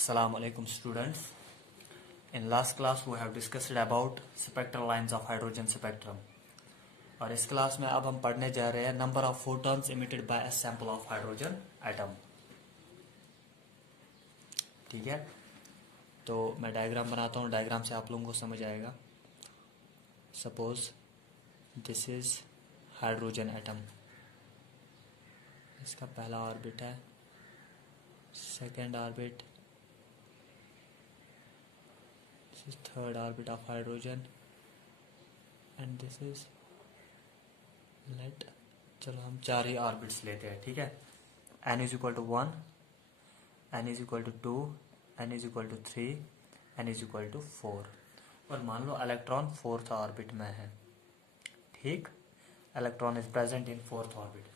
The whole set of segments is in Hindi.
Assalamu alaikum students. In last class we have discussed about spectral lines of hydrogen spectrum. और इस क्लास में अब हम पढ़ने जा रहे हैं number of photons emitted by a sample of hydrogen atom. ठीक है, तो मैं डायग्राम बनाता हूँ. डायग्राम से आप लोगों को समझ आएगा. Suppose this is hydrogen atom. इसका पहला ऑर्बिट है, second orbit, this is third orbit of hydrogen and this is चलो हम 4 ही ऑर्बिट्स लेते हैं. ठीक है, n is equal to 1, n is equal to 2, n is equal to 3, n is equal to 4. और मान लो इलेक्ट्रॉन 4th ऑर्बिट में है. ठीक, electron is present in 4th orbit.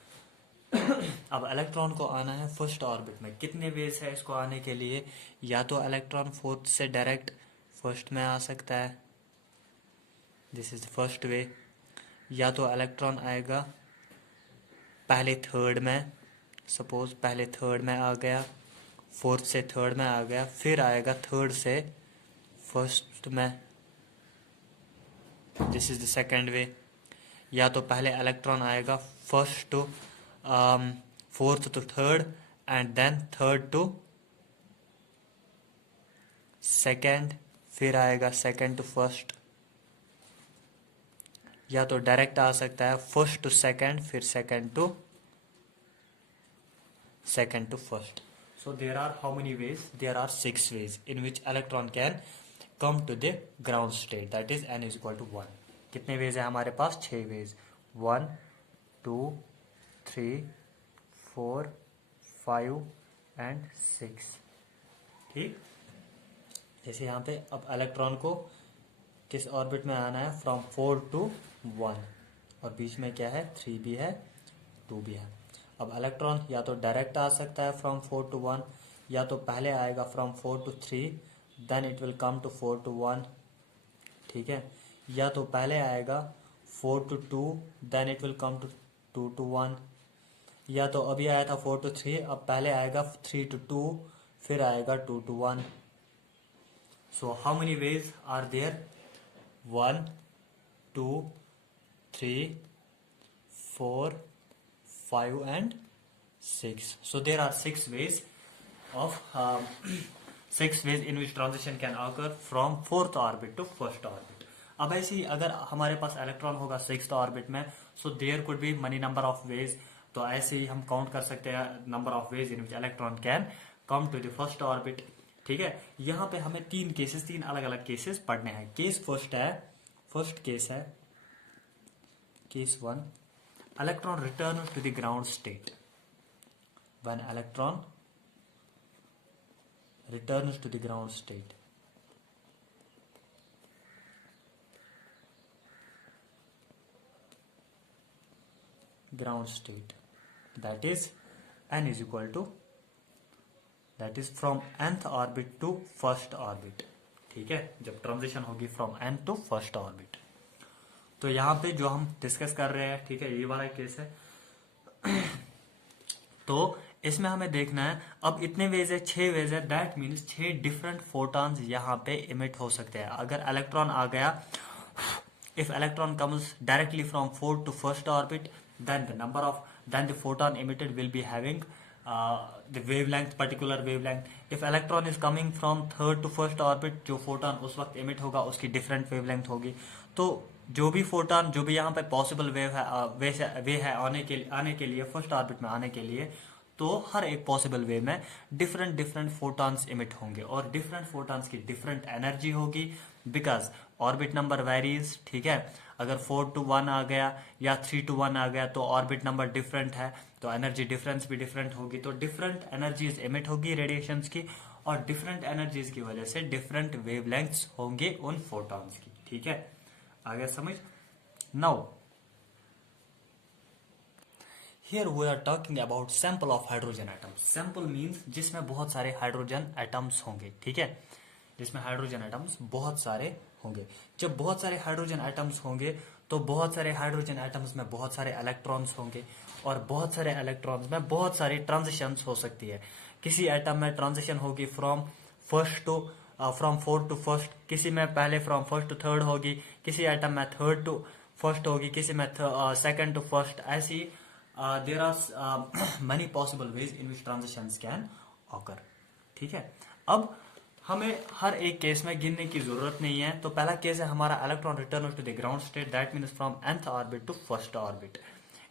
अब इलेक्ट्रॉन को आना है फर्स्ट ऑर्बिट में. कितने वेज है इसको आने के लिए? या तो इलेक्ट्रॉन 4th से डायरेक्ट फर्स्ट में आ सकता है, दिस इज फर्स्ट वे. या तो इलेक्ट्रॉन आएगा पहले थर्ड में, सपोज पहले थर्ड में आ गया, 4th से थर्ड में आ गया, फिर आएगा थर्ड से फर्स्ट में, this is the second way. या तो पहले इलेक्ट्रॉन आएगा first to 4th to third and then third to second, फिर आएगा सेकेंड टू फर्स्ट. या तो डायरेक्ट आ सकता है फर्स्ट टू सेकेंड, फिर second to first. So there are how many ways? There are 6 ways in which electron can come to the ground state, that is n is equal to 1. कितने वेज है हमारे पास? 6 वेज. 1 2 3 4 5 एंड 6. ठीक, जैसे यहाँ पे अब इलेक्ट्रॉन को किस ऑर्बिट में आना है? From 4 to 1. और बीच में क्या है? 3 भी है, 2 भी है. अब इलेक्ट्रॉन या तो डायरेक्ट आ सकता है फ्रॉम 4 टू 1, या तो पहले आएगा from 4 to 3, then it will come to 4 to 1. ठीक है, या तो पहले आएगा 4 to 2, then it will come to 2 to 1. या तो अभी आया था 4 टू 3, अब पहले आएगा 3 टू 2, फिर आएगा 2 to 1. So how many ways are there? 1 2 3 4 5 and 6. So there are 6 ways of 6 ways in which transition can occur from 4th orbit to 1st orbit. अब ऐसी अगर हमारे पास इलेक्ट्रॉन होगा 6th ऑर्बिट में, so there could be many number of ways. तो ऐसे ही हम काउंट कर सकते हैं number of ways in which electron can come to the first orbit. ठीक है, यहाँ पे हमें 3 अलग अलग केसेस पढ़ने हैं. केस फर्स्ट केस है case 1, electron return to the ground state. When electron returns to the ground state, that is n is equal to, that is from nth orbit to first orbit. ठीक है, जब ट्रांजिशन होगी from n to first orbit. तो यहाँ पे जो हम डिस्कस कर रहे हैं, ठीक है, ये वाला केस है. तो इसमें हमें देखना है, अब इतने वेज है, 6 वेज है, दैट मीन्स 6 डिफरेंट फोटॉन्स यहाँ पे इमिट हो सकते हैं. अगर इलेक्ट्रॉन आ गया, if electron comes directly from 4 to first orbit, then the photon emitted will be having the wavelength, particular wavelength. If electron is coming from third to first orbit, जो photon उस वक्त emit होगा उसकी different wavelength होगी. तो जो भी photon, जो भी यहाँ पे possible wave है, वे है आने के लिए फर्स्ट ऑर्बिट में आने के लिए, तो हर एक पॉसिबल वे में डिफरेंट फोटॉन्स इमिट होंगे और डिफरेंट फोटॉन्स की डिफरेंट एनर्जी होगी, बिकॉज ऑर्बिट नंबर वेरीज. ठीक है, अगर 4 टू 1 आ गया या 3 टू 1 आ गया तो ऑर्बिट नंबर डिफरेंट है, तो एनर्जी डिफरेंस भी डिफरेंट होगी. तो डिफरेंट एनर्जीज इमिट होगी रेडिएशंस की, और डिफरेंट एनर्जीज की वजह से डिफरेंट वेवलेंथ्स होंगे उन फोटॉन्स की. ठीक है, आ गया समझ? Now Here we are talking about sample of hydrogen atoms. Sample means जिसमें बहुत सारे हाइड्रोजन एटम्स होंगे. ठीक है, जिसमें हाइड्रोजन एटम्स बहुत सारे होंगे. जब बहुत सारे हाइड्रोजन एटम्स होंगे तो बहुत सारे हाइड्रोजन एटम्स में बहुत सारे इलेक्ट्रॉन्स होंगे, और बहुत सारे इलेक्ट्रॉन्स में बहुत सारी ट्रांजिशंस हो सकती है. किसी एटम में ट्रांजिशन होगी from first to from fourth to first, किसी में पहले फ्रॉम फर्स्ट टू थर्ड होगी, किसी आइटम में थर्ड टू फर्स्ट होगी, किसी में सेकंड टू फर्स्ट, ऐसी there are many possible ways in which transitions can occur. ठीक है, अब हमें हर एक केस में गिनने की जरूरत नहीं है. तो पहला केस है हमारा electron return to the ground state, that means from nth orbit to first orbit.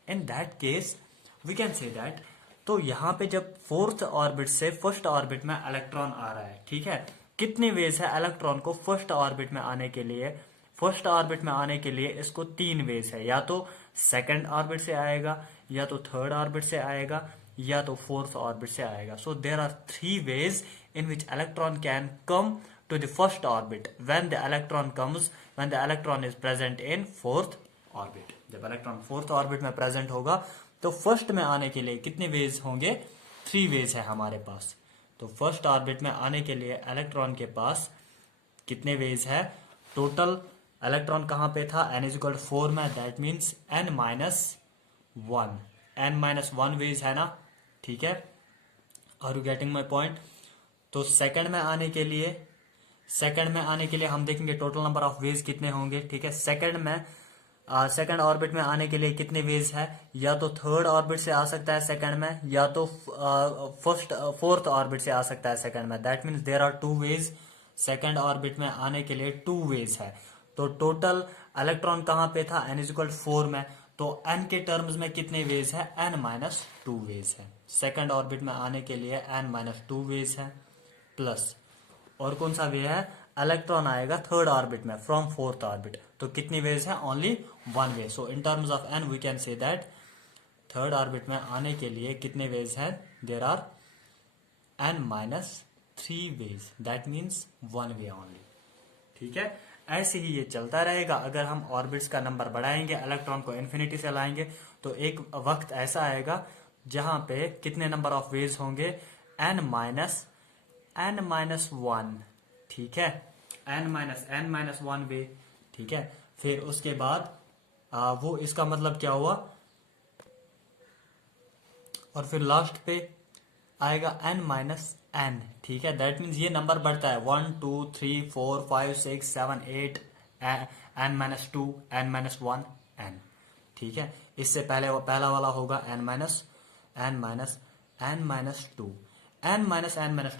In that case we can say that, तो यहाँ पे जब फोर्थ ऑर्बिट से फर्स्ट ऑर्बिट में इलेक्ट्रॉन आ रहा है, ठीक है, कितने वेज है इलेक्ट्रॉन को फर्स्ट ऑर्बिट में आने के लिए? फर्स्ट ऑर्बिट में आने के लिए इसको 3 वेज है, या तो सेकंड ऑर्बिट से आएगा, या तो थर्ड ऑर्बिट से आएगा, या तो फोर्थ ऑर्बिट से आएगा. So there are 3 ways in which electron can come to the first orbit when the electron is present in fourth orbit. जब इलेक्ट्रॉन फोर्थ ऑर्बिट में प्रेजेंट होगा तो फर्स्ट में आने के लिए कितने वेज होंगे? 3 वेज है हमारे पास. तो फर्स्ट ऑर्बिट में आने के लिए इलेक्ट्रॉन के पास कितने वेज है? टोटल इलेक्ट्रॉन कहां पे था? n=4 में, that means n-1, n-1 veg है ना. ठीक है, are you getting my point? तो सेकंड में आने के लिए हम देखेंगे टोटल नंबर ऑफ वेज कितने होंगे. ठीक है, सेकंड ऑर्बिट में आने के लिए कितने वेज है? या तो थर्ड ऑर्बिट से आ सकता है सेकंड में, या तो फोर्थ ऑर्बिट से आ सकता है सेकंड में. That means there are 2 ways. Second orbit में आने के लिए 2 वेज है. तो टोटल इलेक्ट्रॉन कहां पे था? n=4 में. तो n के टर्म्स में कितने वेज है? n-2 वेज है. सेकंड ऑर्बिट में आने के लिए n-2 वेज है, प्लस और कौन सा वे है? इलेक्ट्रॉन आएगा थर्ड ऑर्बिट में फ्रॉम फोर्थ ऑर्बिट. तो कितनी वेज है? Only 1 way. So in terms of n we can say that third orbit में आने के लिए कितने वेज है? There are n-3 ways, that means 1 way only. ठीक है, ऐसे ही ये चलता रहेगा. अगर हम ऑर्बिट्स का नंबर बढ़ाएंगे, इलेक्ट्रॉन को इन्फिनिटी से लाएंगे, तो एक वक्त ऐसा आएगा जहां पे कितने नंबर ऑफ वेज होंगे? n-1. ठीक है, n-1 वे. ठीक है, फिर उसके बाद वो इसका मतलब क्या हुआ? और फिर लास्ट पे आएगा n-n. ठीक है, दैट मीन्स ये नंबर बढ़ता है 1 2 3 4 5 6 7 8 n-2 n-1 n. ठीक है, इससे पहला वाला होगा n-2 n-2.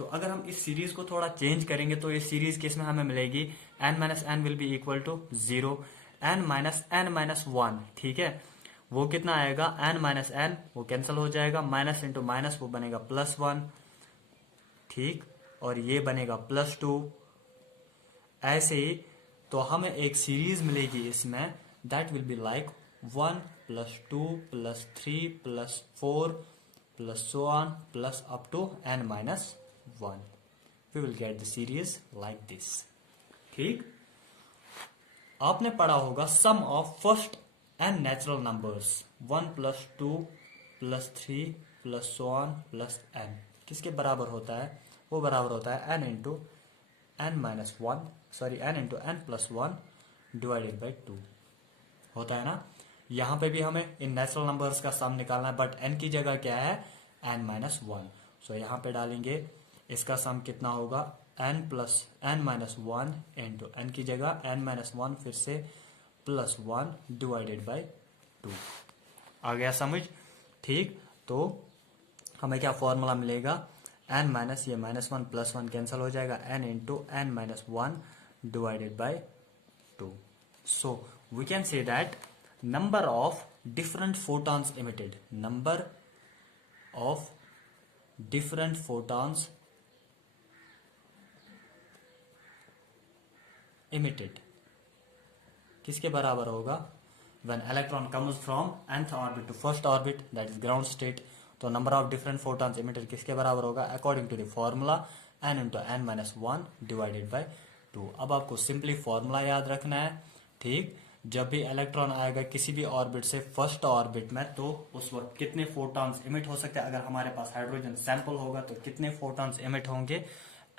अगर हम इस सीरीज को थोड़ा चेंज करेंगे तो इस सीरीज किस में हमें मिलेगी? n-n will be equal to 0, n-1. ठीक है, वो कितना आएगा? n-n वो कैंसिल हो जाएगा, माइनस इंटू माइनस वो बनेगा +1. ठीक, और ये बनेगा +2. ऐसे ही तो हमें एक सीरीज मिलेगी इसमें, that will be like 1 +2 +3 +4 plus so on plus up to n-1. We will get the series like this. ठीक, आपने पढ़ा होगा sum of first n natural numbers 1 + 2 + 3 + so on plus n किसके बराबर होता है? वो बराबर होता है n × n+1 डिवाइडेड बाई 2 होता है ना. यहां पे भी हमें इन नेचुरल नंबर्स का सम निकालना है, बट n की जगह क्या है? n-1. सो यहां पे डालेंगे इसका सम कितना होगा? n+n-1 इंटू n की जगह n-1 फिर से +1 डिवाइडेड बाई 2. आ गया समझ? ठीक, तो हमें क्या फॉर्मूला मिलेगा? n- ये -1 +1 कैंसिल हो जाएगा, n into n-1 divided by 2. So we can say that number of different photons emitted किसके बराबर होगा? when electron comes from nth orbit to first orbit, that is ground state. तो number of different photons emitted किसके बराबर होगा? according to the formula n into n-1 divided by 2. अब आपको सिंपली फॉर्मूला याद रखना है. ठीक, जब भी इलेक्ट्रॉन आएगा किसी भी ऑर्बिट से फर्स्ट ऑर्बिट में, तो उस वक्त कितने फोटॉन्स इमिट हो सकते हैं? अगर हमारे पास हाइड्रोजन सैंपल होगा तो कितने फोटॉन्स इमिट होंगे?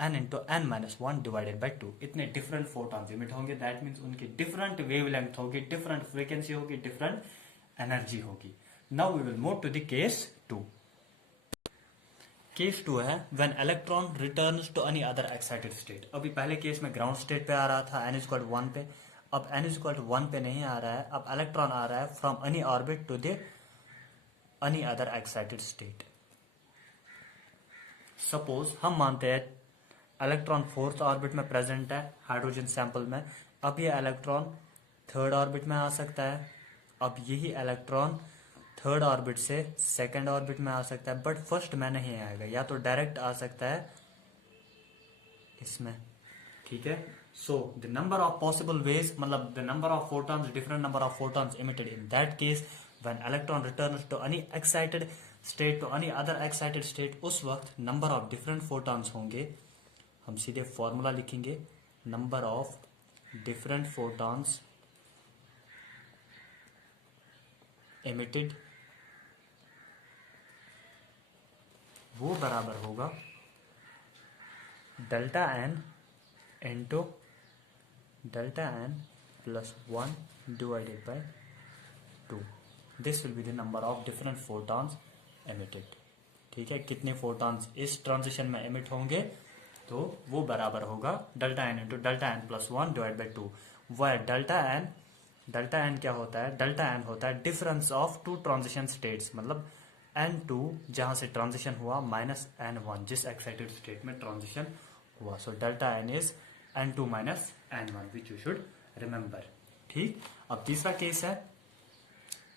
n into n-1 divided by 2. इतने डिफरेंट फोटॉन्स इमिट होंगे. दैट मीन्स उनकी डिफरेंट वेवलेंथ होगी, डिफरेंट फ्रीक्वेंसी होगी, डिफरेंट एनर्जी होगी. Now we will move to the case 2. Case 2 है when electron returns to any other excited state. अभी पहले केस में ग्राउंड स्टेट पे आ रहा था n इक्वल 1 पे, अब n इक्वल 1 पे नहीं आ रहा है, अब इलेक्ट्रॉन आ रहा है from any orbit to the any other excited state. Suppose हम मानते हैं इलेक्ट्रॉन फोर्थ ऑर्बिट में प्रेजेंट है हाइड्रोजन सैंपल में, अब ये इलेक्ट्रॉन थर्ड ऑर्बिट में आ सकता है, अब यही इलेक्ट्रॉन थर्ड ऑर्बिट से सेकंड ऑर्बिट में आ सकता है, बट फर्स्ट में नहीं आएगा, या तो डायरेक्ट आ सकता है इसमें, ठीक है। So the number of possible ways, मतलब the number of photons, different number of photons emitted in that case when electron returns to any excited state to any other excited state, उस वक्त नंबर ऑफ डिफरेंट फोटॉन्स होंगे। हम सीधे फॉर्मूला लिखेंगे, number of different photons emitted वो बराबर होगा delta n into delta n plus 1 divided by 2। This will be the number of different photons emitted, ठीक है। कितने फोटॉन्स इस ट्रांजिशन में एमिट होंगे, तो वो बराबर होगा delta n into delta n plus 1 divide by 2। वह डेल्टा एन क्या होता है, डेल्टा एन होता है difference of two transition states, मतलब n2 जहां से ट्रांजिशन हुआ माइनस n1 जिस एक्साइटेड स्टेट में ट्रांजिशन हुआ। So delta n is n2 minus n1 which you should remember, ठीक। अब तीसरा केस है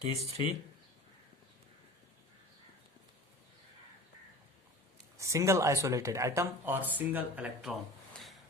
केस 3, सिंगल आइसोलेटेड एटम और सिंगल इलेक्ट्रॉन।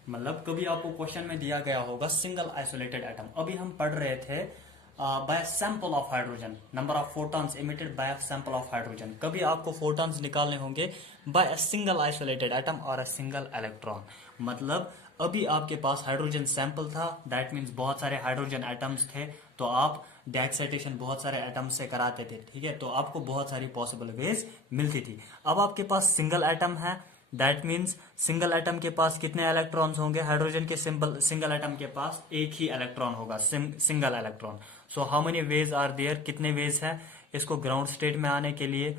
मतलब कभी आपको क्वेश्चन में दिया गया होगा सिंगल आइसोलेटेड एटम, अभी हम पढ़ रहे थे by sample of hydrogen, number of photons emitted by sample of hydrogen. कभी आपको फोटॉन्स निकालने होंगे by a single isolated atom और अ सिंगल इलेक्ट्रॉन। मतलब अभी आपके पास हाइड्रोजन सैंपल था, दैट मीन्स बहुत सारे हाइड्रोजन एटम्स थे, तो आप डेक्साइटेशन बहुत सारे एटम से कराते थे, ठीक है, तो आपको बहुत सारी पॉसिबल वेज मिलती थी। अब आपके पास सिंगल एटम है, दैट मीन्स सिंगल एटम के पास कितने इलेक्ट्रॉन्स होंगे, हाइड्रोजन के सिंगल एटम के पास एक ही इलेक्ट्रॉन होगा, single electron. So how many ways are there, कितने वेज हैं इसको ग्राउंड स्टेट में आने के लिए।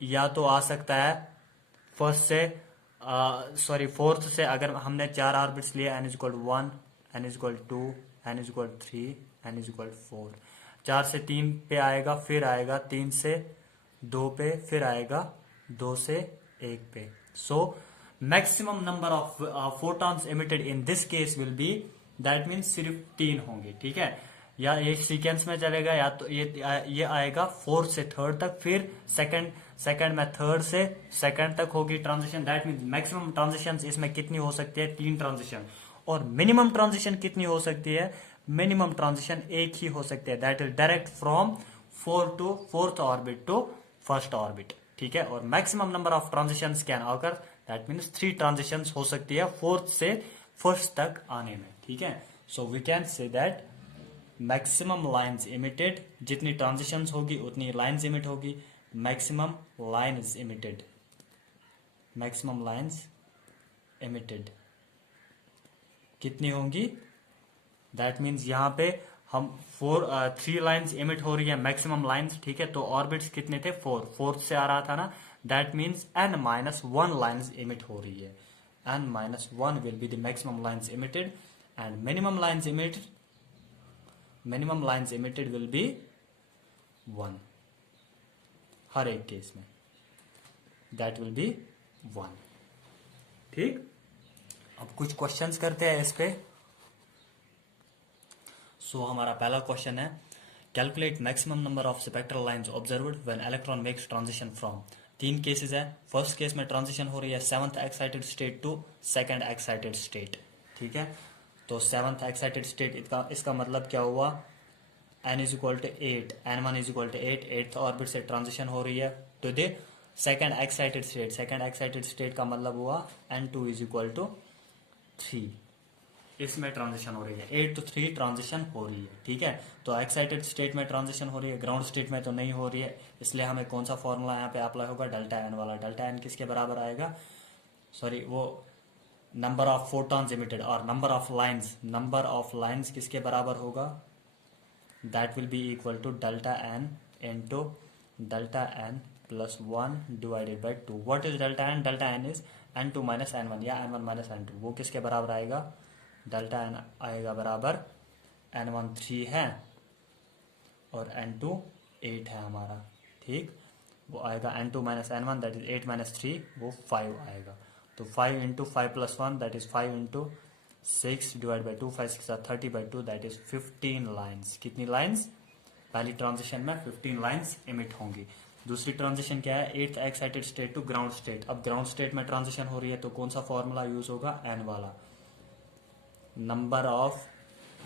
या तो आ सकता है फर्स्ट से फोर्थ से, अगर हमने 4 ऑर्बिट्स लिए n equal 1, n equal 2, n equal 3, n equal 4, 4 से 3 पे आएगा, फिर आएगा 3 से 2 पे, फिर आएगा 2 से 1 पे। So maximum number of photons emitted in this case will be, that means सिर्फ 3 होंगे, ठीक है। या ये सीक्वेंस में चलेगा, या तो ये आएगा फोर्थ से थर्ड तक, फिर सेकंड में थर्ड से सेकंड तक होगी transition, that means maximum transition इसमें कितनी हो सकती है, 3 ट्रांजिशन। और मिनिमम ट्रांजिशन कितनी हो सकती है, मिनिमम ट्रांजिशन एक ही हो सकती है, that is direct from fourth orbit to first orbit, ठीक है। और maximum number of transition can occur, that means 3 transition हो सकती है फोर्थ से फर्स्ट तक आने में, ठीक है। So we can say that maximum lines emitted, जितनी ट्रांजिशंस होगी उतनी लाइन्स इमिट होगी, maximum lines emitted, maximum lines emitted कितनी होंगी, दैट मीन्स यहां पे हम 3 लाइन्स इमिट हो रही है, मैक्सिमम लाइन्स, ठीक है। तो ऑर्बिट्स कितने थे, 4, फोर्थ से आ रहा था ना, that means n-1 lines emit हो रही है, n-1 will be the maximum lines emitted, and minimum lines emitted will be 1 हर एक केस में, दैट विल बी 1, ठीक। अब कुछ क्वेश्चंस करते हैं इस पे। सो हमारा पहला क्वेश्चन है, calculate maximum number of spectral lines observed when electron makes transition from. 3 cases है, फर्स्ट केस में ट्रांजिशन हो रही है 7th excited state to 2nd excited state, ठीक है। तो 7th एक्साइटेड स्टेट, इसका मतलब क्या हुआ, n is equal to 8, n1 is equal to 8, 8th orbit से ट्रांजिशन हो रही है to the 2nd excited state, 2nd excited state का मतलब हुआ n2 इज इक्वल टू 3, इसमें ट्रांजिशन हो रही है, 8 to 3 ट्रांजिशन हो रही है, ठीक है। तो एक्साइटेड स्टेट में ट्रांजिशन हो रही है, ग्राउंड स्टेट में तो नहीं हो रही है, इसलिए हमें कौन सा फॉर्मूला यहाँ पे अप्लाई होगा, डेल्टा एन वाला। डेल्टा एन किसके बराबर आएगा, वो नंबर ऑफ फोटॉन्स इमिटेड और नंबर ऑफ लाइन्स किसके बराबर होगा, that will be equal to delta n into delta n plus 1 divided by 2. What is delta n? Delta n is n2 minus n1 या n1 माइनस n2. वो किसके बराबर आएगा? डेल्टा एन आएगा बराबर n1 3 है और n2 8 है हमारा. ठीक, वो आएगा n2 minus n1 that is 8 minus 3, वो 5 आएगा. तो 5 into 5 plus 1 that is 5 into 6 divide by 2, 5 6 30 by 2 that is 15 lines. कितनी लाइन्स? पहली ट्रांजिशन में 15 लाइन्स इमिट होंगी. दूसरी ट्रांजिशन क्या है? 8th excited state to ground state. अब ग्राउंड स्टेट में ट्रांजिशन हो रही है तो कौन सा फॉर्मूला यूज होगा? n वाला. Number of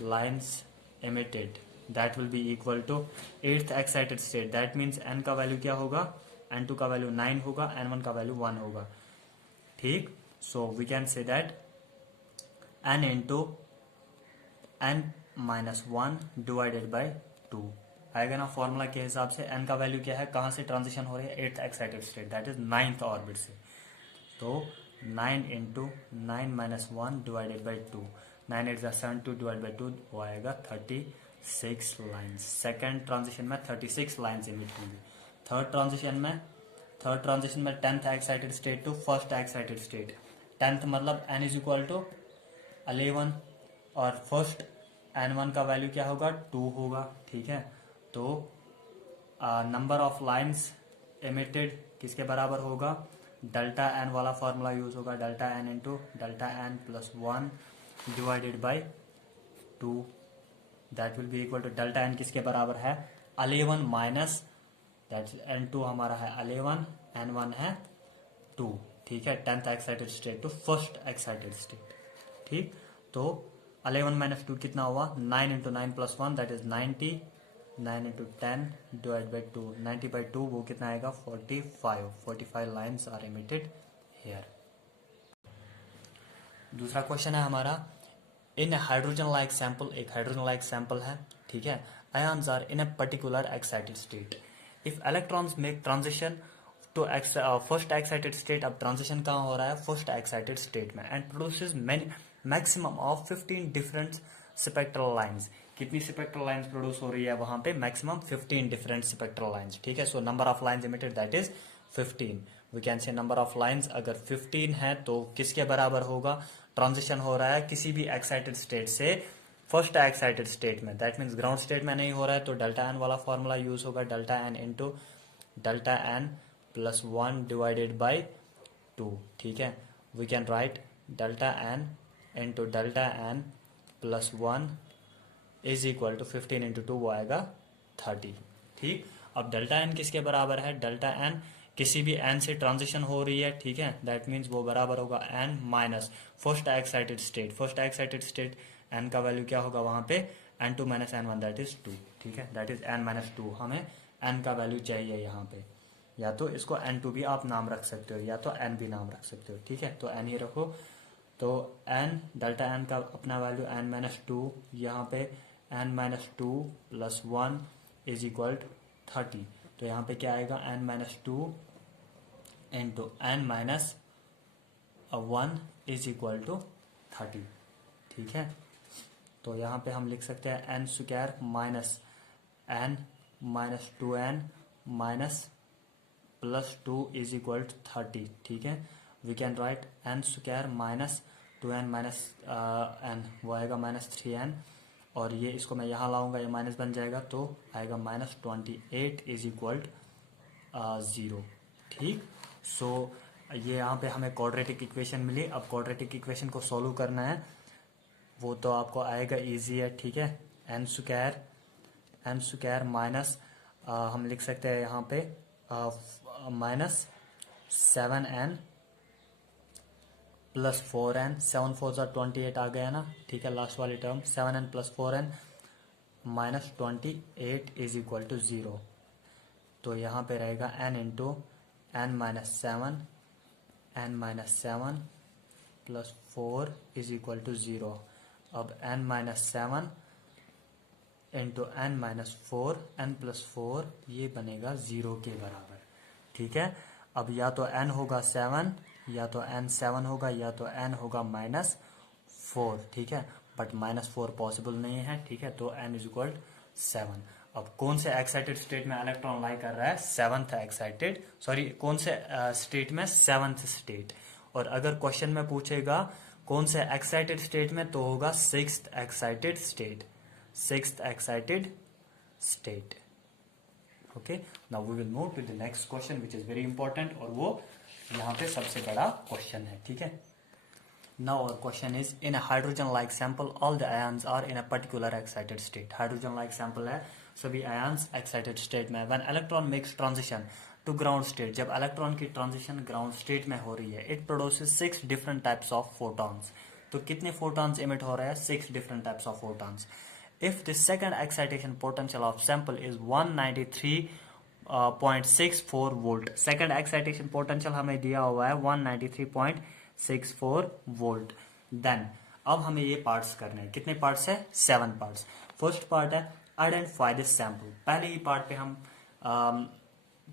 lines emitted that will be equal to 8th excited state. That means n का वैल्यू क्या होगा? n2 का वैल्यू 9 होगा, n1 का वैल्यू 1 होगा. ठीक, so we can say that n into n minus 1 divided by 2 आएगा ना फॉर्मूला के हिसाब से. n का वैल्यू क्या है? कहाँ से ट्रांजिशन हो रही है? 8th excited state that is 9th orbit से. तो 9 into 9 minus 1 divided by 2, 9 8 72 divide by 2 वो आएगा 36 लाइन्स. सेकेंड ट्रांजिशन में 36 लाइन्स इमिट होंगी. थर्ड ट्रांजिशन में 10th excited state to first excited state. 10th मतलब n इज इक्वल टू 11 और फर्स्ट n1 का वैल्यू क्या होगा? 2 होगा. ठीक है, तो नंबर ऑफ लाइन्स एमिटेड किसके बराबर होगा? डेल्टा एन वाला फॉर्मूला यूज होगा. Delta n into delta n plus 1 divided by 2 that will be equal to delta n किसके बराबर है? 11 माइनस दैट n2 हमारा है 11, n1 है 2. ठीक है, 10th excited state to first excited state. ठीक, तो 11 माइनस 2 कितना हुआ? 9 into 9 plus 1 that is 90. 9 into 10 divide by 2, 90 by 2 वो कितना आएगा? 45 लाइन्स आर इमिटेड हेयर. दूसरा क्वेश्चन है हमारा, इन हाइड्रोजन लाइक सैंपल. एक हाइड्रोजन लाइक सैंपल है. ठीक है, ions are in a particular excited state. If electrons make transition to first excited state. अब ट्रांजिशन कहाँ हो रहा है? फर्स्ट एक्साइटेड स्टेट में. And produces maximum of 15 different spectral lines. कितनी स्पेक्ट्रल लाइन्स प्रोड्यूस हो रही है वहां पे? Maximum 15 different spectral lines. ठीक है, so number of lines emitted that is 15. We can say number of lines अगर 15 है तो किसके बराबर होगा? ट्रांजिशन हो रहा है किसी भी एक्साइटेड स्टेट से फर्स्ट एक्साइटेड स्टेट में. दैट मीन्स ग्राउंड स्टेट में नहीं हो रहा है तो डेल्टा एन वाला फॉर्मूला यूज होगा. Delta n into delta n plus 1 divided by 2. ठीक है, we can write delta n into delta n plus 1 is equal to 15 into 2 वो आएगा 30. ठीक, अब डेल्टा एन किसके बराबर है? डेल्टा एन किसी भी एन से ट्रांजिशन हो रही है. ठीक है, दैट मीन्स वो बराबर होगा n minus first excited state. First excited state n का वैल्यू क्या होगा वहां पे? n2 minus n1 that is 2. ठीक है, दैट इज n माइनस 2. हमें n का वैल्यू चाहिए यहाँ पे. या तो इसको n2 भी आप नाम रख सकते हो या तो n भी नाम रख सकते हो. ठीक है, तो n ही रखो. तो n डेल्टा n का अपना वैल्यू n माइनस 2, यहाँ पे n minus 2 plus 1 is equal to 30. तो यहाँ पे क्या आएगा? n minus 2 into n minus 1 is equal to 30. ठीक है, तो यहाँ पे हम लिख सकते हैं n square minus n minus 2n minus plus 2 is equal to 30. ठीक है, we can write n square minus 2n minus n वो आएगा माइनस 3n और ये इसको मैं यहाँ लाऊंगा, ये माइनस बन जाएगा तो आएगा माइनस 28 इज इक्वल 0. ठीक, सो ये यहाँ पे हमें क्वाड्रेटिक इक्वेशन मिली. अब क्वाड्रेटिक इक्वेशन को सॉल्व करना है, वो तो आपको आएगा इजी है. ठीक है, n स्क्वायर माइनस हम लिख सकते हैं यहाँ पे माइनस 7n प्लस 4n. 7 4 28 आ गया ना. ठीक है, लास्ट वाली term 7n plus 4n minus 28 is equal to 0. तो यहाँ पे रहेगा n into n minus 7 plus 4 is equal to 0. अब n minus 7 into n minus 4 n plus 4 ये बनेगा 0 के बराबर. ठीक है, अब या तो n होगा 7 या तो n 7 होगा या तो n होगा माइनस 4. ठीक है, बट माइनस 4 पॉसिबल नहीं है. ठीक है, तो n इज इक्वल 7. अब कौन से एक्साइटेड स्टेट में इलेक्ट्रॉन लाई कर रहा है, सेवंथ एक्साइटेड, सॉरी कौन से स्टेट में, सेवंथ स्टेट। और अगर क्वेश्चन में पूछेगा कौन से एक्साइटेड स्टेट में, तो होगा sixth excited state, sixth excited state. Okay, now we will move to the next question which is very important, और वो यहाँ पे सबसे बड़ा क्वेश्चन है, ठीक है। Now our question is, in a hydrogen-like sample, all the ions are in a particular excited state. Hydrogen-like sample है, सभी ions excited state में। When electron makes transition to ground state, जब electron की transition ground state में हो रही है, it produces 6 different types of photons. तो कितने photons emit हो रहे हैं, 6 different types of photons. If the second excitation potential of sample is 193.64 volt, second excitation potential हमें दिया हुआ है 193.64 वोल्ट। देन अब हमें ये पार्ट्स करने हैं, कितने पार्ट्स है, 7 पार्ट्स। फर्स्ट पार्ट है आइडेंटिफाई द सैंपल। पहले ही पार्ट पे हम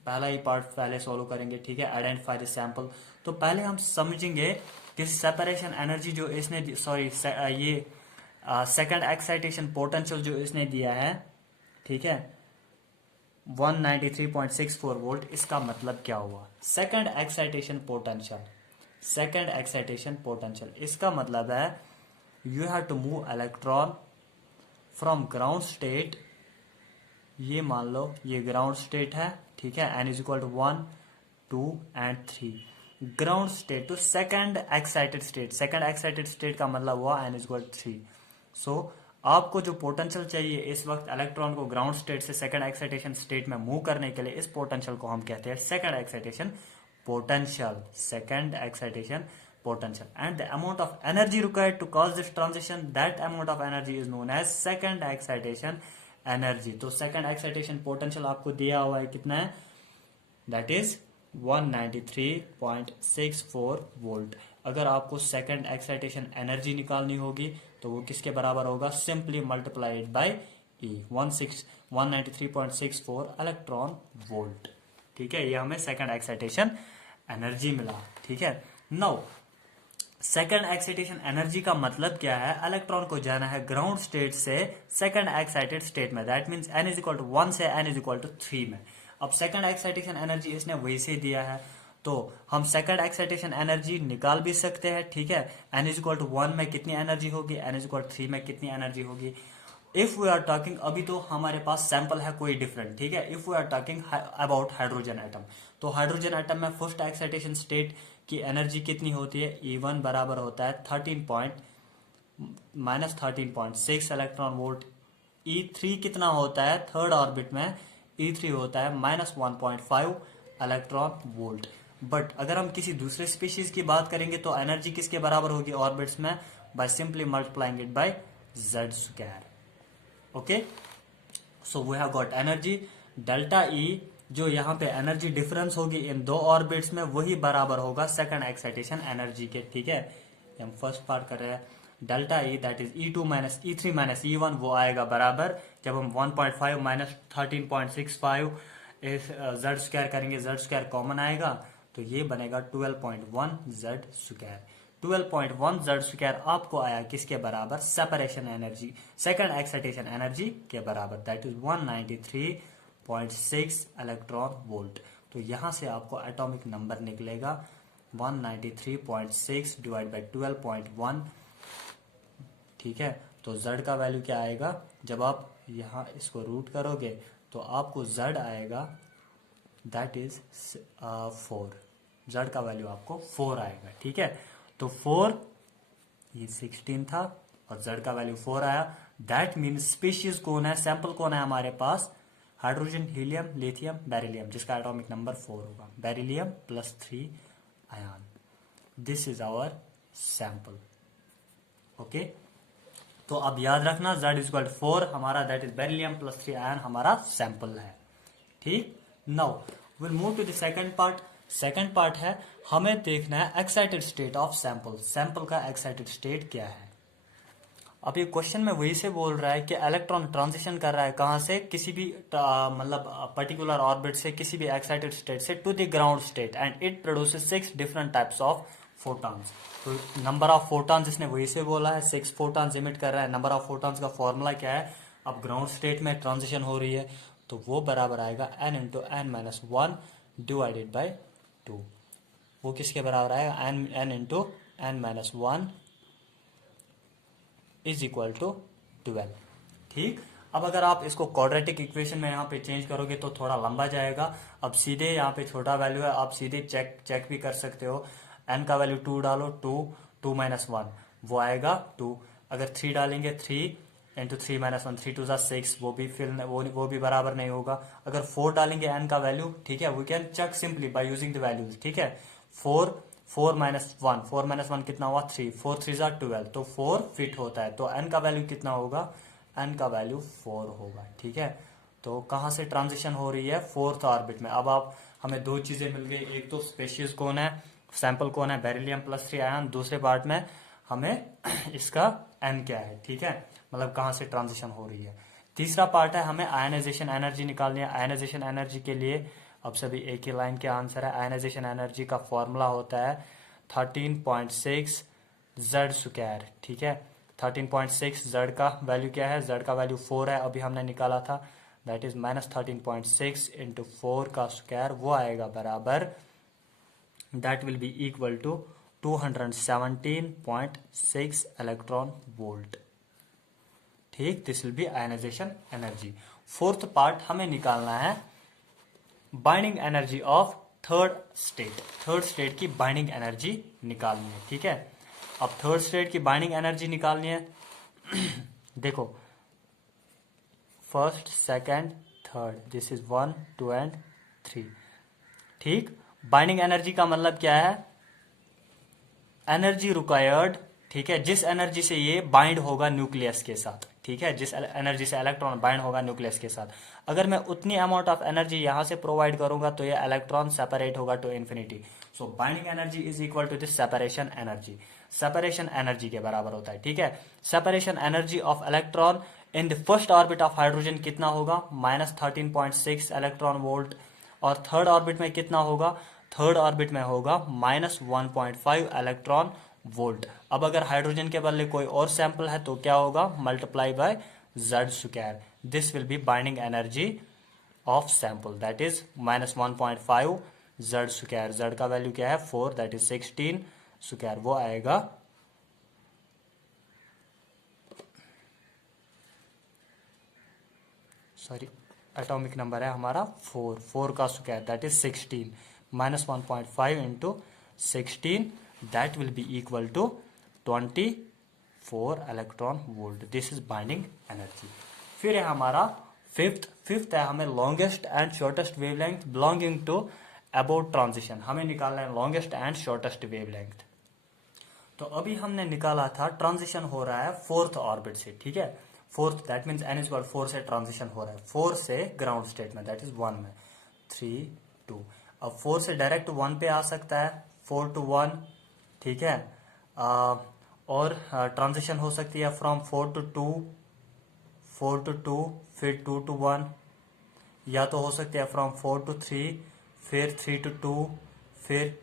पहला ही पार्ट पहले सॉल्व करेंगे, ठीक है, आइडेंटिफाई द सैंपल। तो पहले हम समझेंगे कि सेपरेशन एनर्जी जो इसने, सॉरी ये सेकंड एक्साइटेशन पोटेंशियल जो इसने दिया है, ठीक है, 193.64 वोल्ट, इसका मतलब क्या हुआ। Second excitation potential, second excitation potential, इसका मतलब है you have to move electron from ground state, ये मान लो ये ग्राउंड स्टेट है, ठीक है, n is equal to 1, 2 and 3, ground state to second excited state. Second excited state का मतलब हुआ n इज इक्वल टू 3। सो आपको जो पोटेंशियल चाहिए इस वक्त इलेक्ट्रॉन को ग्राउंड स्टेट से सेकंड एक्साइटेशन स्टेट में मूव करने के लिए, इस पोटेंशियल को हम कहते हैं second excitation potential, second excitation potential, and the amount of energy required to cause this transition, that amount of energy is known as second excitation energy. तो second excitation potential आपको दिया हुआ है कितना है, that is 193.64 वोल्ट। अगर आपको सेकंड एक्साइटेशन एनर्जी निकालनी होगी तो वो किसके बराबर होगा, simply multiplied by E, 193.64 electron volt, ठीक है। ये हमें सेकंड एक्साइटेशन एनर्जी मिला, ठीक है। नाउ सेकंड एक्साइटेशन एनर्जी का मतलब क्या है, इलेक्ट्रॉन को जाना है ग्राउंड स्टेट से सेकंड एक्साइटेड स्टेट में, that means n is equal to 1 से n इज इक्वल टू 3 में। अब सेकंड एक्साइटेशन एनर्जी इसने वैसे दिया है, तो हम सेकंड एक्साइटेशन एनर्जी निकाल भी सकते हैं, ठीक है। n इज इक्वल टू 1 में कितनी एनर्जी होगी, n इज इक्वल टू 3 में कितनी एनर्जी होगी। इफ वी आर टॉकिंग, अभी तो हमारे पास सैंपल है कोई डिफरेंट, ठीक है। If we are talking about hydrogen atom, तो हाइड्रोजन एटम में फर्स्ट एक्साइटेशन स्टेट की एनर्जी कितनी होती है, E1 बराबर होता है 13.6 इलेक्ट्रॉन वोल्ट। E3 कितना होता है, थर्ड ऑर्बिट में E3 होता है -1.5 इलेक्ट्रॉन वोल्ट। बट अगर हम किसी दूसरे स्पीशीज की बात करेंगे तो एनर्जी किसके बराबर होगी ऑर्बिट्स में, by simply multiplying it by Z square. Okay, so we have got energy delta E, जो यहाँ पे एनर्जी डिफरेंस होगी इन दो ऑर्बिट्स में, वही बराबर होगा सेकंड एक्साइटेशन एनर्जी के, ठीक है। हम फर्स्ट पार्ट कर रहे हैं, delta E that is E2 minus E3 minus E1, वो आएगा बराबर, जब हम 1.5 माइनस 13.65 इस Z स्क्वायर करेंगे, Z स्क्वायर कॉमन आएगा, तो ये बनेगा 12.1 Z स्क्वायर। 12.1 Z स्क्वायर आपको आया किसके बराबर, separation energy, second excitation energy के बराबर, दैट इज 193.6 इलेक्ट्रॉन वोल्ट। तो यहां से आपको एटॉमिक नंबर निकलेगा 193.6 डिवाइड बाय 12.1, ठीक है। तो Z का वैल्यू क्या आएगा, जब आप यहां इसको रूट करोगे तो आपको Z आएगा, दैट इज 4, Z का वैल्यू आपको 4 आएगा, ठीक है। तो 4, ये 16 था और Z का वैल्यू 4 आया, दैट मीन्स स्पीशीज कौन है, सैंपल कौन है हमारे पास, हाइड्रोजन, हीलियम, लिथियम, बेरिलियम, जिसका एटॉमिक नंबर 4 होगा, beryllium +3 ion. This is our sample, okay. तो अब याद रखना Z इज 4 हमारा, दैट इज बेरिलियम +3 आयन हमारा सैंपल है, ठीक। Now will move to the second part. Second part है, हमें देखना है excited state of sample, sample का एक्साइटेड स्टेट क्या है। अब ये क्वेश्चन में वही से बोल रहा है कि इलेक्ट्रॉन ट्रांजिशन कर रहा है कहां से, किसी भी मतलब पर्टिकुलर ऑर्बिट से किसी भी एक्साइटेड स्टेट से to the ground state, and it produces 6 different types of photons. तो नंबर ऑफ फोटॉन्स इसने वही से बोला है, 6 फोटॉन्स इमिट कर रहा है। नंबर ऑफ फोटॉन्स का फॉर्मूला क्या है, अब ग्राउंड स्टेट में ट्रांजिशन हो रही है तो वो बराबर आएगा n into n minus one divided by 2। वो किसके बराबर आएगा, n into n minus one is equal to 12। ठीक, अब अगर आप इसको क्वाड्रेटिक इक्वेशन में यहाँ पे चेंज करोगे तो थोड़ा लंबा जाएगा। अब सीधे यहाँ पे छोटा वैल्यू है, आप सीधे चेक भी कर सकते हो। n का वैल्यू 2 डालो, 2 माइनस वन वो आएगा 2। अगर 3 डालेंगे 3 इंटू 3 माइनस वन, 3 टू ज़ा 6, वो भी फिर वो भी बराबर नहीं होगा। अगर 4 डालेंगे n का वैल्यू, ठीक है, we can check simply by using the values. ठीक है, 4 माइनस वन कितना हुआ 3, 4 3 ज़ा 12, तो 4 फिट होता है। तो n का वैल्यू कितना होगा, n का वैल्यू 4 होगा। ठीक है, तो कहाँ से ट्रांजिशन हो रही है, फोर्थ ऑर्बिट में। अब आप हमें दो चीजें मिल गई, एक तो स्पेशियस कौन है, सैंपल कौन है, बेरिलियम +3 आयन। दूसरे पार्ट में हमें इसका n क्या है। ठीक है, मतलब कहाँ से ट्रांजिशन हो रही है। तीसरा पार्ट है हमें आयनाइजेशन एनर्जी निकालनी है। आयनाइजेशन एनर्जी के लिए अब सभी एक ही लाइन के आंसर है। आयनाइजेशन एनर्जी का फॉर्मूला होता है 13.6 Z स्क्वायर। ठीक है, 13.6 Z का वैल्यू क्या है, Z का वैल्यू 4 है, अभी हमने निकाला था। दैट इज माइनस 13.6 इंटू 4 का स्क्वायर, वो आएगा बराबर, that will be equal to 217.6 electron volt. ठीक, this will be ionisation energy. Fourth part हमें निकालना है binding energy of third state. Third state की बाइंडिंग एनर्जी निकालनी है। ठीक है, अब थर्ड स्टेट की बाइंडिंग एनर्जी निकालनी है। देखो, first, second, third, this is 1 2 and 3। ठीक, बाइंडिंग एनर्जी का मतलब क्या है, एनर्जी रिक्वायर्ड। ठीक है, जिस एनर्जी से ये बाइंड होगा न्यूक्लियस के साथ। ठीक है, जिस एनर्जी से इलेक्ट्रॉन बाइंड होगा न्यूक्लियस के साथ, अगर मैं उतनी अमाउंट ऑफ एनर्जी यहां से प्रोवाइड करूंगा तो ये इलेक्ट्रॉन सेपरेट होगा to infinity. So binding energy is equal to this separation energy. Separation energy के बराबर होता है। ठीक है, separation energy of electron in the first orbit of hydrogen कितना होगा, -13.6 इलेक्ट्रॉन वोल्ट। और थर्ड ऑर्बिट में कितना होगा, थर्ड ऑर्बिट में होगा -1.5 इलेक्ट्रॉन वोल्ट। अब अगर हाइड्रोजन के बदले कोई और सैंपल है तो क्या होगा, multiply by Z square. This will B binding energy of sample, that is -1.5 Z square. Z का वैल्यू क्या है 4, दैट इज 16 स्क्वायर, वो आएगा सॉरी एटॉमिक नंबर है हमारा 4 का square, that is 16 -1.5 into 16, that will be equal to 24 electron volt. This is binding energy. फिर है हमारा फिफ्थ है हमें longest and shortest wavelength belonging to about transition. हमें निकालना है लॉन्गेस्ट एंड शॉर्टेस्ट वेवलेंथ। तो अभी हमने निकाला था ट्रांजिशन हो रहा है फोर्थ ऑर्बिट से। ठीक है, fourth, that means n equal 4 से ट्रांजिशन हो रहा है, 4 से ग्राउंड स्टेट में, दैट इज 1 में, 3 2। अब 4 से डायरेक्ट 1 पे आ सकता है, 4 to 1। ठीक है, और ट्रांजिशन हो सकती है फ्रॉम 4 to 2, 4 to 2, फिर 2 to 1, या तो हो सकती है फ्रॉम 4 to 3, फिर 3 to 2, फिर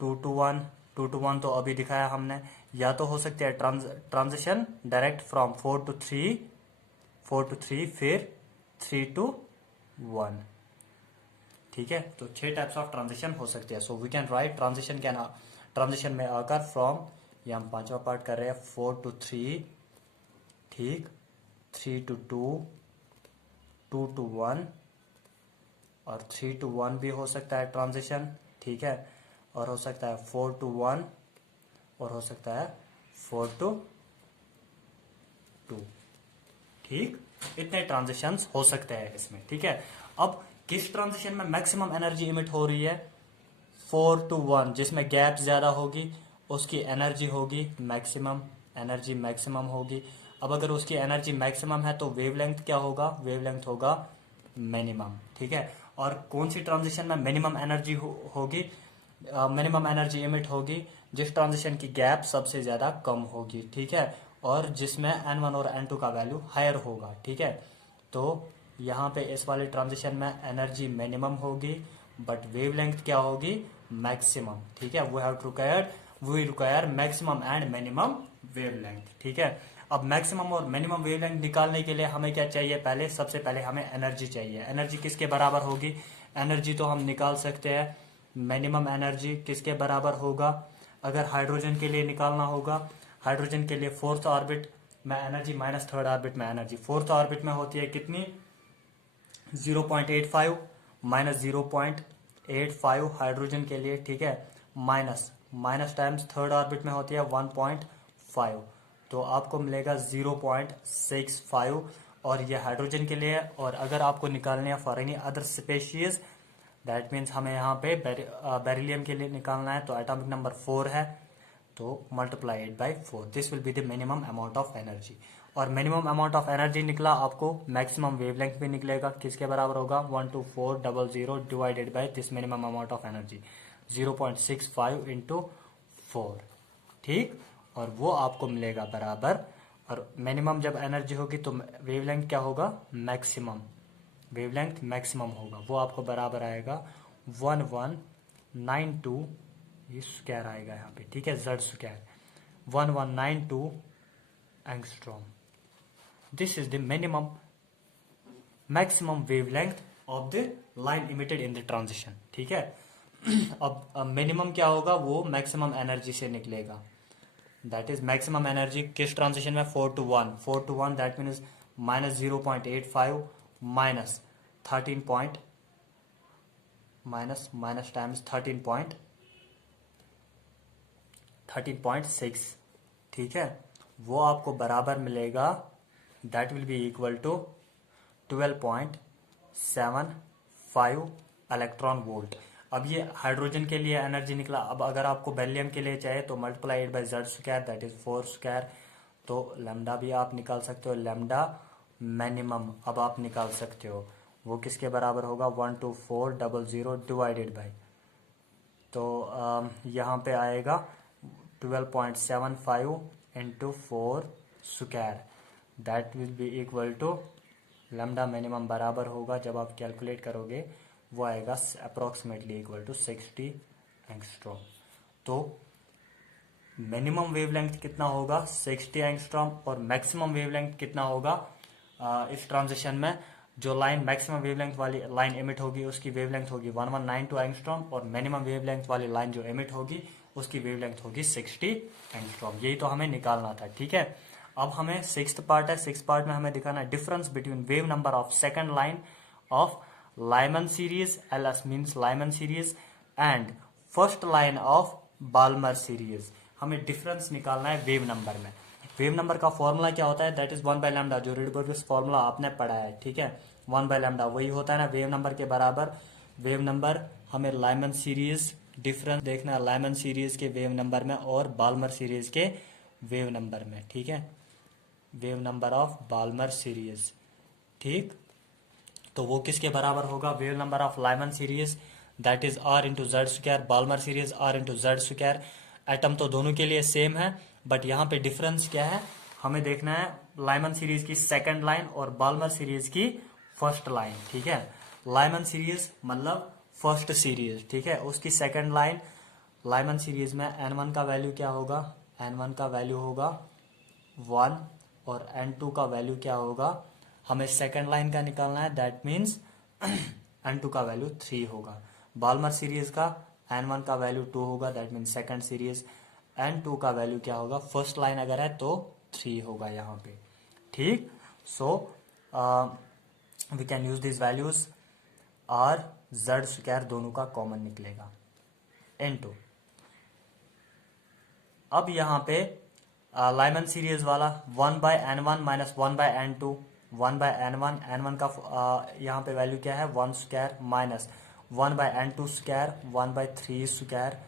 2 to 1। 2 to 1 तो अभी दिखाया हमने। या तो हो सकती है transition direct from 4 to 3, 4 to 3, फिर 3 to 1। ठीक है, तो 6 टाइप्स ऑफ ट्रांजिशन हो सकती है। So we can write transition में आकर फ्रॉम, ये हम पांचवा पार्ट कर रहे हैं, 4 to 3, ठीक, 3 to 2, 2 to 1, और 3 to 1 भी हो सकता है ट्रांजिशन। ठीक है, और हो सकता है 4 to 1, और हो सकता है 4 to 2। ठीक, इतने ट्रांजिशंस हो सकते हैं इसमें। ठीक है, अब किस ट्रांजिशन में मैक्सिमम एनर्जी इमिट हो रही है, 4 to 1, जिसमें गैप ज्यादा होगी उसकी एनर्जी होगी मैक्सिमम, एनर्जी मैक्सिमम होगी। अब अगर उसकी एनर्जी मैक्सिमम है तो वेवलेंथ क्या होगा, वेवलेंथ होगा मिनिमम। ठीक है, और कौन सी ट्रांजिशन में मिनिमम एनर्जी होगी, मिनिमम एनर्जी इमिट होगी जिस ट्रांजिशन की गैप सबसे ज्यादा कम होगी। ठीक है, और जिसमें n1 और n2 का वैल्यू हायर होगा। ठीक है, तो यहाँ पे इस वाले ट्रांजिशन में एनर्जी मिनिमम होगी बट वेवलेंथ क्या होगी, मैक्सिमम। ठीक है, we require maximum and minimum wavelength. ठीक है, अब मैक्सिमम और मिनिमम वेवलेंथ निकालने के लिए हमें क्या चाहिए, पहले सबसे पहले हमें एनर्जी चाहिए। एनर्जी किसके बराबर होगी, एनर्जी तो हम निकाल सकते हैं, मिनिमम एनर्जी किसके बराबर होगा, अगर हाइड्रोजन के लिए निकालना होगा, हाइड्रोजन के लिए फोर्थ ऑर्बिट में एनर्जी माइनस थर्ड ऑर्बिट में एनर्जी, फोर्थ ऑर्बिट में होती है कितनी 0.85 माइनस 0.85 हाइड्रोजन के लिए, ठीक है, माइनस टाइम्स थर्ड ऑर्बिट में होती है 1.5, तो आपको मिलेगा 0.65 और ये हाइड्रोजन के लिए है। और अगर आपको निकालने है for any other species, that means हमें यहाँ पे बेरिलियम के लिए निकालना है, तो एटॉमिक नंबर 4 है, तो multiply it by 4, this will be the minimum amount of energy. और मिनिमम अमाउंट ऑफ एनर्जी निकला, आपको मैक्सिमम वेवलेंथ भी निकलेगा, किसके बराबर होगा 12400 divided by this minimum amount of energy 0.65 into 4, ठीक, और वो आपको मिलेगा बराबर। और मिनिमम जब एनर्जी होगी तो वेवलेंथ क्या होगा, मैक्सिमम, वेवलेंथ मैक्सिमम होगा, वो आपको बराबर आएगा 1192, ये स्क्वायर आएगा यहाँ पे, ठीक है, Z square 1192 angstrom. This is the minimum maximum wavelength of the line emitted in the transition, ठीक है। अब मिनिमम क्या होगा, वो मैक्सिमम एनर्जी से निकलेगा, दैट इज मैक्सिमम एनर्जी किस ट्रांजिशन में 4 to 1, 4 to 1 that means minus 0.85 minus 13 minus times 13.6, ठीक है, वो आपको बराबर मिलेगा, that will be equal to 12.75 electron volt. अब ये हाइड्रोजन के लिए एनर्जी निकला, अब अगर आपको बेरिलियम के लिए चाहिए तो multiply by Z square that is 4 square, तो लैम्डा भी आप निकाल सकते हो, लैम्डा मिनिमम अब आप निकाल सकते हो, वो किसके बराबर होगा 12400 डिवाइडेड बाय, तो यहाँ पे आएगा 12.75 into 4 square, that will be equal to lambda minimum बराबर होगा, जब आप कैलकुलेट करोगे वो आएगा अप्रोक्सीमेटली इक्वल टू 60 एंगस्ट्रॉम। तो मिनिमम वेवलेंथ कितना होगा 60 एंगस्ट्रॉम और मैक्सिमम वेवलेंथ कितना होगा, इस ट्रांजिशन में जो लाइन मैक्सिमम वेवलेंथ वाली लाइन एमिट होगी उसकी वेवलेंथ होगी 1192 एंगस्ट्रॉम और मिनिमम वेवलेंथ वाली लाइन जो एमिट होगी उसकी वेवलेंथ होगी 60 एंगस्ट्रॉम। यही तो हमें निकालना था, ठीक है। अब हमें सिक्स्थ पार्ट है, सिक्स्थ पार्ट में हमें दिखाना है difference between wave number of second line of Lyman series, LS means Lyman series, and first line of Balmer series. हमें डिफरेंस निकालना है वेव नंबर में। वेव नंबर का फॉर्मूला क्या होता है, दैट इज 1/λ, जो रिडबर्गिस फॉर्मूला आपने पढ़ा है, ठीक है, 1/λ वही होता है ना वेव नंबर के बराबर। वेव नंबर हमें लाइमन सीरीज डिफरेंस देखना है, लाइमन सीरीज के वेव नंबर में और बाल्मर सीरीज के वेव नंबर में, ठीक है, wave number of Balmer series, ठीक, तो वो किसके बराबर होगा, wave number of Lyman series that is R into Z square, Balmer series R into Z square. Atom तो दोनों के लिए सेम है, बट यहाँ पे डिफरेंस क्या है, हमें देखना है लाइमन सीरीज की सेकंड लाइन और बाल्मर सीरीज की फर्स्ट लाइन, ठीक है। लाइमन सीरीज मतलब फर्स्ट सीरीज, ठीक है, उसकी सेकंड लाइन लाइमन सीरीज में n1 का वैल्यू क्या होगा, n1 का वैल्यू होगा 1 और n2 का वैल्यू क्या होगा, हमें सेकंड लाइन का निकालना है, दैट मीन्स n2 का वैल्यू 3 होगा। बाल्मर सीरीज का n1 का वैल्यू 2 होगा, that means second series, n2 का वैल्यू क्या होगा, फर्स्ट लाइन अगर है तो 3 होगा यहाँ पे, ठीक। So we can use this values, R Z square दोनों का कॉमन निकलेगा n2। अब यहाँ पे लाइमन सीरीज वाला 1/n1 minus 1/n2, 1/n1, n1 का यहाँ पे वैल्यू क्या है 1 square minus 1/n2 square 1/3 square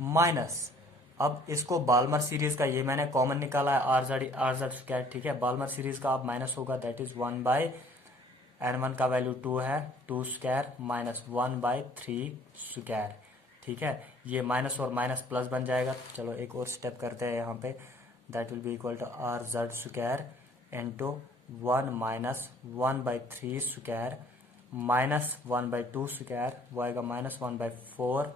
minus, अब इसको बाल्मर सीरीज का ये मैंने कॉमन निकाला है आर जेड स्क्वायर, ठीक है, बाल्मर सीरीज का अब माइनस होगा, दैट इज 1/n1 का वैल्यू 2 है 2 स्क्वायर माइनस 1/3 स्क्वायर, ठीक है, ये माइनस और माइनस प्लस बन जाएगा। चलो एक और स्टेप करते हैं यहाँ पे, that will be equal to R Z square into 1 minus 1/3 square minus 1/2 square, वो आएगा माइनस 1/4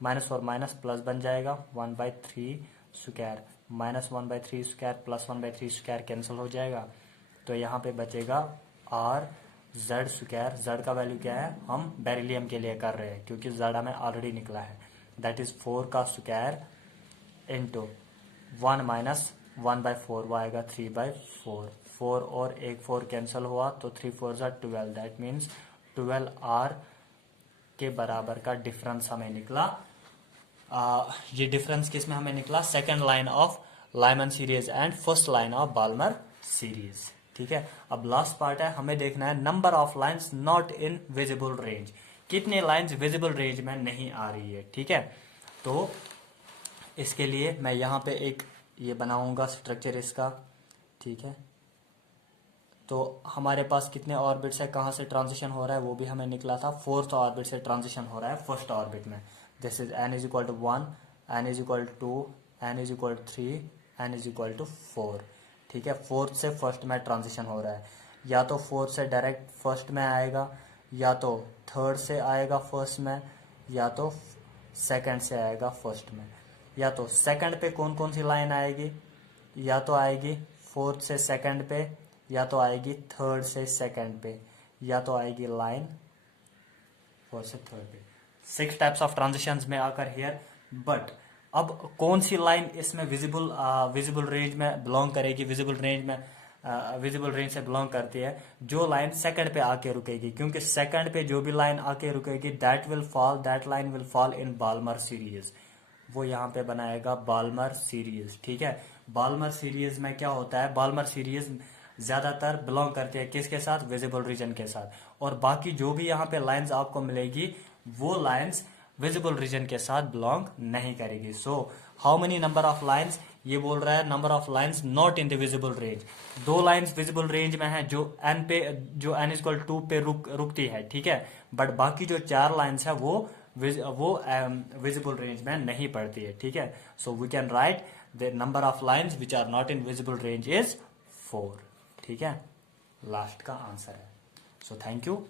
माइनस और माइनस प्लस बन जाएगा 1/3 स्क्वायर -1/3² +1/3² कैंसिल हो जाएगा, तो यहाँ पे बचेगा r z²। z का वैल्यू क्या है, हम बेरिलियम के लिए कर रहे हैं क्योंकि z हमें ऑलरेडी निकला है, दैट इज 4 का स्क्वायर इंटू 1 - 1/4 वो आएगा 3/4। 4 और 4 कैंसिल हुआ तो 3 4 ज़ा 12, दैट मीन्स 12r के बराबर का डिफरेंस हमें निकला। ये डिफरेंस किस में हमें निकला, second line of Lyman series and first line of Balmer series. ठीक है, अब लास्ट पार्ट है, हमें देखना है number of lines not in visible range, कितने लाइंस विजिबल रेंज में नहीं आ रही है। ठीक है, तो इसके लिए मैं यहाँ पे एक ये बनाऊंगा स्ट्रक्चर इसका। ठीक है, तो हमारे पास कितने ऑर्बिट्स है, कहाँ से ट्रांजिशन हो रहा है वो भी हमें निकला था, फोर्थ ऑर्बिट से ट्रांजिशन हो रहा है फर्स्ट ऑर्बिट में। This is n = 1, n = 2, n = 3, n = 4। ठीक है, फोर्थ से फर्स्ट में ट्रांजिशन हो रहा है, या तो फोर्थ से डायरेक्ट फर्स्ट में आएगा, या तो थर्ड से आएगा फर्स्ट में, या तो सेकंड से आएगा फर्स्ट में। या तो सेकंड पे कौन कौन सी लाइन आएगी, या तो आएगी फोर्थ से सेकंड पे, या तो आएगी थर्ड से सेकंड पे, या तो आएगी लाइन फोर्थ से थर्ड पे। 6 टाइप्स ऑफ ट्रांजिशंस में आकर हियर। बट अब कौन सी लाइन इसमें विजिबल रेंज में बिलोंग करेगी, विजिबल रेंज से बिलोंग करती है, जो लाइन सेकंड पे आके रुकेगी, क्योंकि सेकंड पे जो भी लाइन आके रुकेगी that line will fall in Balmer series. वो यहाँ पे बनाएगा बाल्मर सीरीज। ठीक है, बाल्मर सीरीज में क्या होता है, बाल्मर सीरीज ज्यादातर बिलोंग करती है किसके साथ, विजिबल रीजन के साथ, और बाकी जो भी यहाँ पे लाइंस आपको मिलेगी वो लाइंस विजिबल रीजन के साथ बिलोंग नहीं करेगी। सो how many number of lines, ये बोल रहा है number of lines not in the visible range. 2 lines visible range में है जो n = 2 पे रुकती है। ठीक है, बट बाकी जो 4 लाइंस है वो विजिबल रेंज में नहीं पड़ती है। ठीक है, so we can write the number of lines which are not in visible range is 4। ठीक है, लास्ट का आंसर है। So thank you.